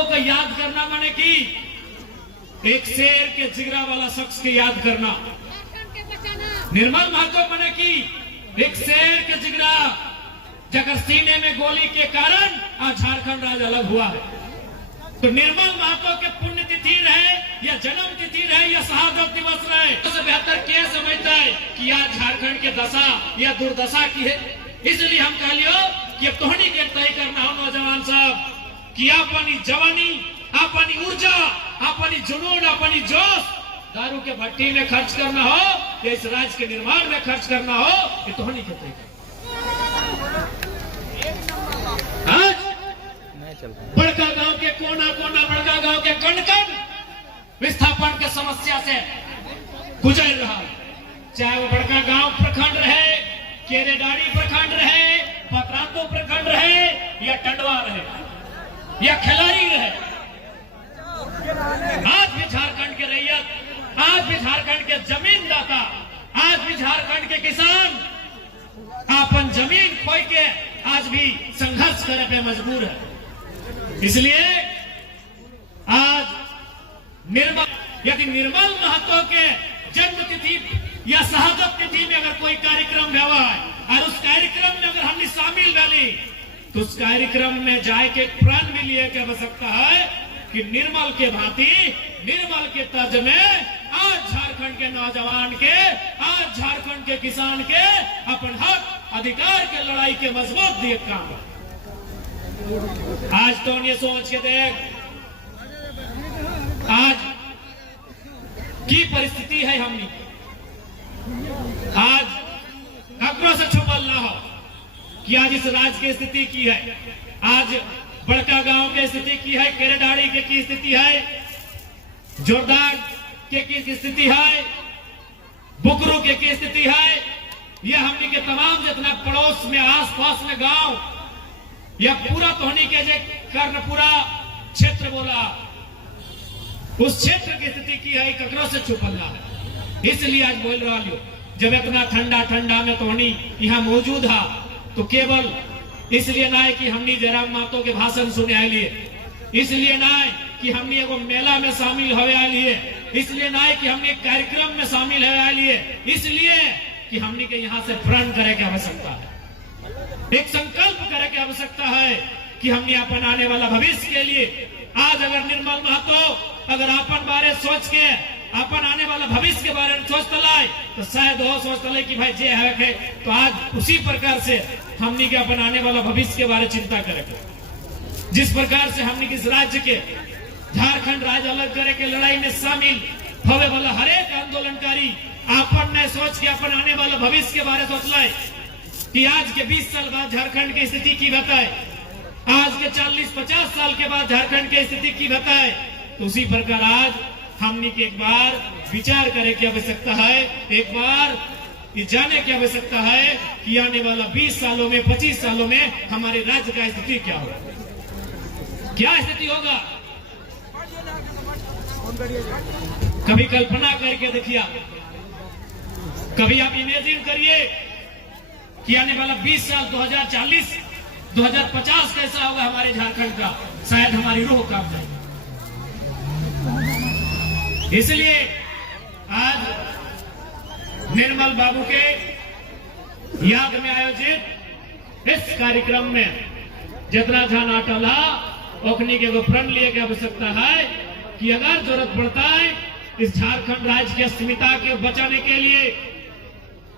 महतो को याद करना माने कि एक शेर के जिगरा वाला शख्स के याद करना। निर्मल महतो माने कि एक शेर के जिगरा जगह सीने में गोली के कारण आज झारखंड राज्य अलग हुआ है। तो निर्मल महतो के पुण्यतिथि रहे या जन्म तिथि रहे या शहादत दिवस रहे, उससे बेहतर क्या समझता है कि आज झारखंड के दशा या दुर्दशा की है। इसलिए हम कह लियो कि अब तोहनी के तय करना हो नौजवान साहब कि अपनी जवानी, अपनी ऊर्जा, अपनी जुनून, अपनी जोश दारू के भट्टी में खर्च करना हो या इस राज्य के निर्माण में खर्च करना हो, ये तोहनी के तय करना। आज बड़का गांव के कोना कोना, बड़का गांव के कण कण विस्थापन के समस्या से गुजर रहा है। चाहे वो बड़का गांव प्रखंड रहे, केरेडारी प्रखंड रहे, पतरातो प्रखंड रहे या टंडवा रहे या खिलाड़ी रहे, आज भी झारखंड के रैयत, आज भी झारखंड के जमीनदाता, आज भी झारखंड के किसान अपन जमीन खोई के आज भी संघर्ष करे पे मजबूर है। इसलिए आज यदि निर्मल महतो के जन्म तिथि या शहादत तिथि में अगर कोई कार्यक्रम हुआ है और उस कार्यक्रम में अगर हमने शामिल रही तो उस कार्यक्रम में जाए के प्रण भी लिए के आवश्यकता है कि निर्मल के भांति, निर्मल के तर्ज में आज झारखंड के नौजवान के, आज झारखंड के किसान के अपन हक अधिकार के लड़ाई के मजबूत दिए काम है। आज तो ये सोच के देख आज की परिस्थिति है हमने, आज खबरों से छुपल ना हो कि आज इस राज्य की स्थिति की है, आज बड़का गांव की स्थिति की है, केरेडारी के की स्थिति है, जोरदार के की स्थिति है, बुकरू के की स्थिति है, यह हमने के तमाम जितना पड़ोस में आस पास में गांव या पूरा तोहनी के जे कर्णपुरा क्षेत्र बोला उस क्षेत्र की स्थिति की है, ककरों से छुपल ना है। इसलिए आज बोल रहा हूं, जब इतना ठंडा ठंडा में तोहनी यहाँ मौजूद है तो केवल इसलिए ना है कि हमने जयराम महतो के भाषण सुने आए लिए, इसलिए ना है कि हमने एगो मेला में शामिल हुए आए लिए, इसलिए ना है कि हमने कार्यक्रम में शामिल हुए आए लिए, इसलिए कि हमने के यहाँ से प्रण करे की आवश्यकता है, एक संकल्प करे की आवश्यकता है कि हमने अपन आने वाला भविष्य के लिए आज अगर निर्मल महतो अगर अपन बारे सोच के अपन आने वाला भविष्य के बारे में सोच तलाए तो शायद वो सोच तले कि भाई जे है तो आज उसी प्रकार से हमने के अपन आने वाला भविष्य के बारे चिंता करेंगे। जिस प्रकार से हमने किस राज्य के झारखंड राज्य अलग करे के लड़ाई में शामिल होने वाला हर एक आंदोलनकारी अपन ने सोच के अपन आने वाला भविष्य के बारे सोच लाए कि आज के 20 साल बाद झारखंड की स्थिति की बताए, आज के 40-50 साल के बाद झारखंड की स्थिति की बताए, तो उसी प्रकार आज हमने के एक बार विचार करे की आवश्यकता है, एक बार ये जाने की आवश्यकता है कि आने वाला 20 सालों में 25 सालों में हमारे राज्य का स्थिति क्या होगा, क्या स्थिति होगा। कभी कल्पना करके देखिए, कभी आप इमेजिन करिए कि आने वाला 20 साल 2040 2050 कैसा होगा हमारे झारखंड का, शायद हमारी रूह कांप जाएगी। इसलिए आज निर्मल बाबू के याद में आयोजित इस कार्यक्रम में जितना जहां नाटला ओखनी के प्रण लिए की आवश्यकता है कि अगर जरूरत पड़ता है इस झारखंड राज्य की अस्मिता के बचाने के लिए,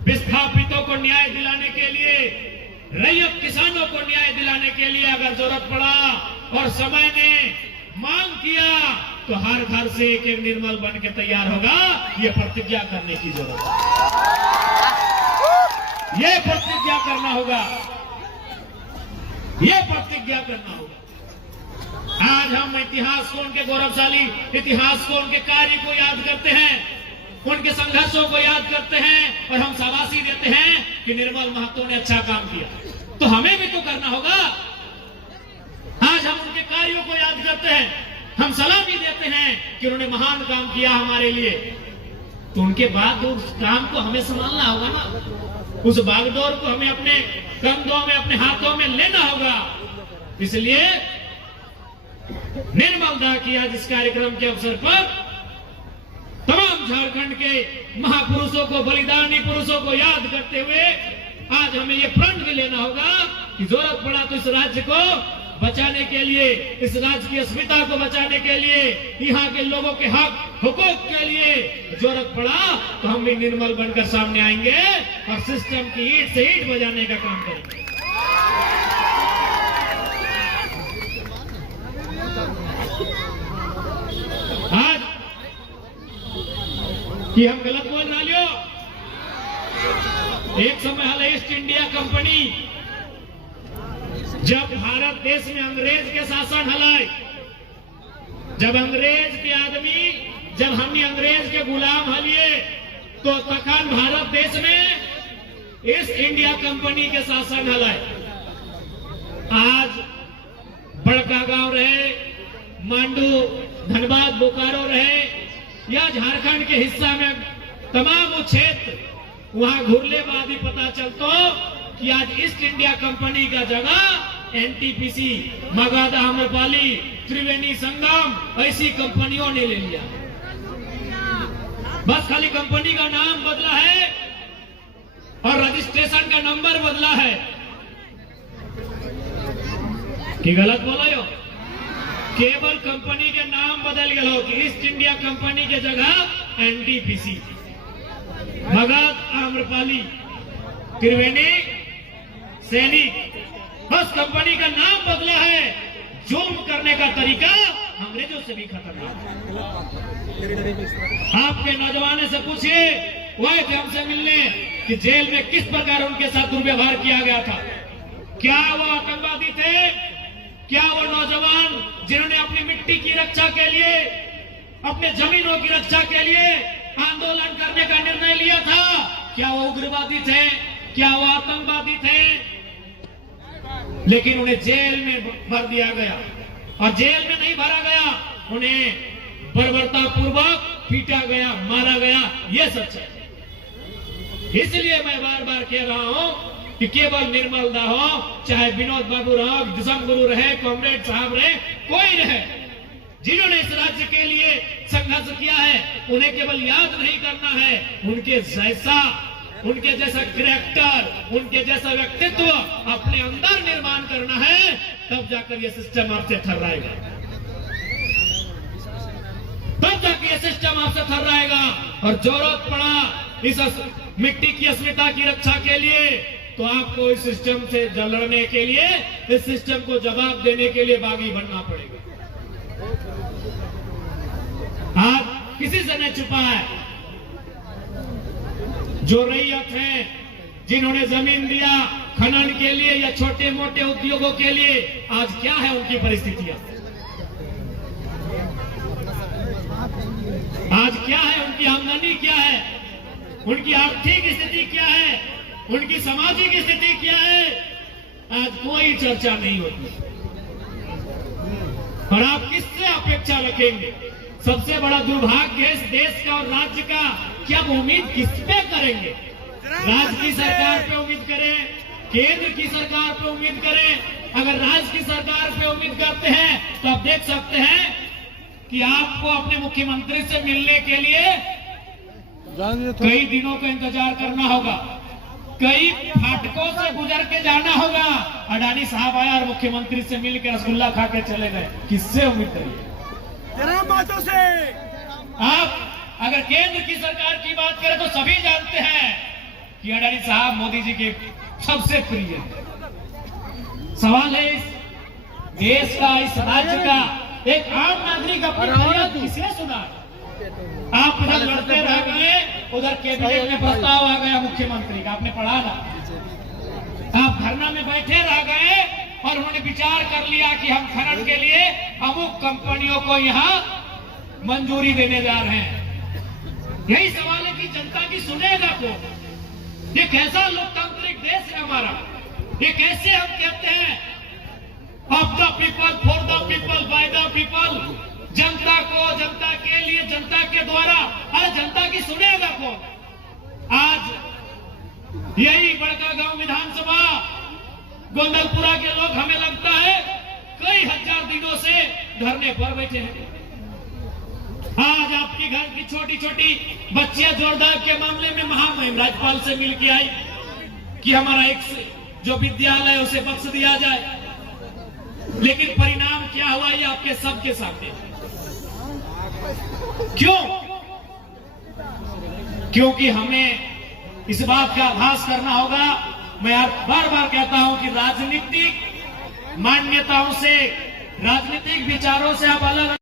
विस्थापितों को न्याय दिलाने के लिए, रैयत किसानों को न्याय दिलाने के लिए अगर जरूरत पड़ा और समय ने मांग किया तो हर घर से एक एक निर्मल बन के तैयार होगा। ये प्रतिज्ञा करने की जरूरत है, ये प्रतिज्ञा करना होगा, ये प्रतिज्ञा करना होगा। आज हम इतिहास को, उनके गौरवशाली इतिहास को, उनके कार्य को याद करते हैं, उनके संघर्षों को याद करते हैं और हम शाबाशी देते हैं कि निर्मल महतो ने अच्छा काम किया, तो हमें भी तो करना होगा। आज हम उनके कार्यों को याद करते हैं, हम सलामी देते हैं कि उन्होंने महान काम किया हमारे लिए, तो उनके बाद उस काम को हमें संभालना होगा ना, उस बागडोर को हमें अपने कंधों में, अपने हाथों में लेना होगा। इसलिए निर्मल दाह की आज इस कार्यक्रम के अवसर पर तमाम झारखंड के महापुरुषों को, बलिदानी पुरुषों को याद करते हुए आज हमें ये प्रण भी लेना होगा कि जरूरत पड़ा तो इस राज्य को बचाने के लिए, इस राज्य की अस्मिता को बचाने के लिए, यहाँ के लोगों के हक हुकूक के लिए जरूरत पड़ा तो हम भी निर्मल बनकर सामने आएंगे और सिस्टम की ईंट से ईंट बजाने का काम करेंगे। आज कि हम गलत बोल रहा लियो, एक समय हाल ईस्ट इंडिया कंपनी जब भारत देश में अंग्रेज के शासन हलाए, जब अंग्रेज के आदमी, जब हमने अंग्रेज के गुलाम हलिए तो तखन भारत देश में ईस्ट इंडिया कंपनी के शासन हलाए। आज बड़का गांव रहे, मांडू, धनबाद, बोकारो रहे या झारखंड के हिस्सा में तमाम क्षेत्र, वहां घुरले बाद ही पता चलतो कि आज ईस्ट इंडिया कंपनी का जगह एनटीपीसी, मगध, आम्रपाली, त्रिवेणी संगम ऐसी कंपनियों ने ले लिया। बस खाली कंपनी का नाम बदला है और रजिस्ट्रेशन का नंबर बदला है। कि गलत बोला यो? केवल कंपनी के नाम बदल गया कि ईस्ट इंडिया कंपनी के जगह एनटीपीसी, मगध, आम्रपाली, त्रिवेणी, सैनिक, बस कंपनी का नाम बदला है। जुर्म करने का तरीका अंग्रेजों से भी खतरनाक है। आपके नौजवानों से पूछिए, वह थे हमसे मिलने कि जेल में किस प्रकार उनके साथ दुर्व्यवहार किया गया था। क्या वो आतंकवादी थे? क्या वो नौजवान जिन्होंने अपनी मिट्टी की रक्षा के लिए, अपने जमीनों की रक्षा के लिए आंदोलन करने का निर्णय लिया था, क्या वो उग्रवादी थे? क्या वो आतंकवादी थे? लेकिन उन्हें जेल में भर दिया गया और जेल में नहीं भरा गया, उन्हें बर्बरता पूर्वक पीटा गया, मारा गया। यह सच है। इसलिए मैं बार बार कह रहा हूं कि केवल निर्मल दाह हो, चाहे विनोद बाबू रहो, दिसम गुरु रहे, कॉमरेड साहब रहे, कोई रहे, जिन्होंने इस राज्य के लिए संघर्ष किया है, उन्हें केवल याद नहीं करना है, उनके जैसा कैरेक्टर, उनके जैसा व्यक्तित्व अपने अंदर निर्माण करना है, तब जाकर यह सिस्टम आपसे थर्राएगा, तब जाकर यह सिस्टम आपसे थर्राएगा। और जरूरत पड़ा इस मिट्टी की अस्मिता की रक्षा के लिए तो आपको इस सिस्टम से लड़ने के लिए, इस सिस्टम को जवाब देने के लिए बागी बनना पड़ेगा। आप किसी से नहीं छुपा है। जो रैयत हैं, जिन्होंने जमीन दिया खनन के लिए या छोटे मोटे उद्योगों के लिए, आज क्या है उनकी परिस्थितियां? आज क्या है उनकी आमदनी, क्या है उनकी आर्थिक स्थिति, क्या है उनकी सामाजिक स्थिति, क्या है? आज कोई चर्चा नहीं होती। और आप किससे अपेक्षा रखेंगे? सबसे बड़ा दुर्भाग्य है इस देश का और राज्य का कि आप उम्मीद किस पे करेंगे? राज्य की सरकार पे उम्मीद करें, केंद्र की सरकार पे उम्मीद करें। अगर राज्य की सरकार पे उम्मीद करते हैं तो आप देख सकते हैं कि आपको अपने मुख्यमंत्री से मिलने के लिए कई दिनों का इंतजार करना होगा, कई फाटकों से गुजर के जाना होगा। अडानी साहब आया और मुख्यमंत्री से मिलकर रसगुल्ला खा के चले गए। किससे उम्मीद करिए? बातों से। आप अगर केंद्र की सरकार की बात करें तो सभी जानते हैं कि अडानी साहब मोदी जी के सबसे प्रिय। सवाल है इस देश का, इस राज्य का एक आम नागरिक अपनी फरियाद किसे सुना? आप उधर लड़ते रह गए, उधर कैबिनेट में प्रस्ताव आ गया मुख्यमंत्री का, आपने पढ़ा ना? आप धरना में बैठे रह गए और उन्होंने विचार कर लिया कि हम खनन के लिए अमुक कंपनियों को यहाँ मंजूरी देने जा रहे हैं। यही सवाल है कि जनता की सुनेगा कौन? ये कैसा लोकतांत्रिक देश है हमारा? ये कैसे हम कहते हैं of the people, for the people, by the people, जनता को, जनता के लिए, जनता के द्वारा। अरे जनता की सुनेगा कौन? आज यही बड़का गांव विधानसभा गोंदलपुरा के लोग, हमें लगता है कई हजार दिनों से धरने पर बैठे हैं। आज आपके घर की छोटी छोटी बच्चियां जोरदार के मामले में महामहिम राज्यपाल से मिलकर आई कि हमारा एक जो विद्यालय है उसे बख्श दिया जाए, लेकिन परिणाम क्या हुआ ये आपके सबके सामने। क्यों? क्योंकि हमें इस बात का आभास करना होगा। मैं बार बार कहता हूं कि राजनीतिक मान्यताओं से, राजनीतिक विचारों से आप अलग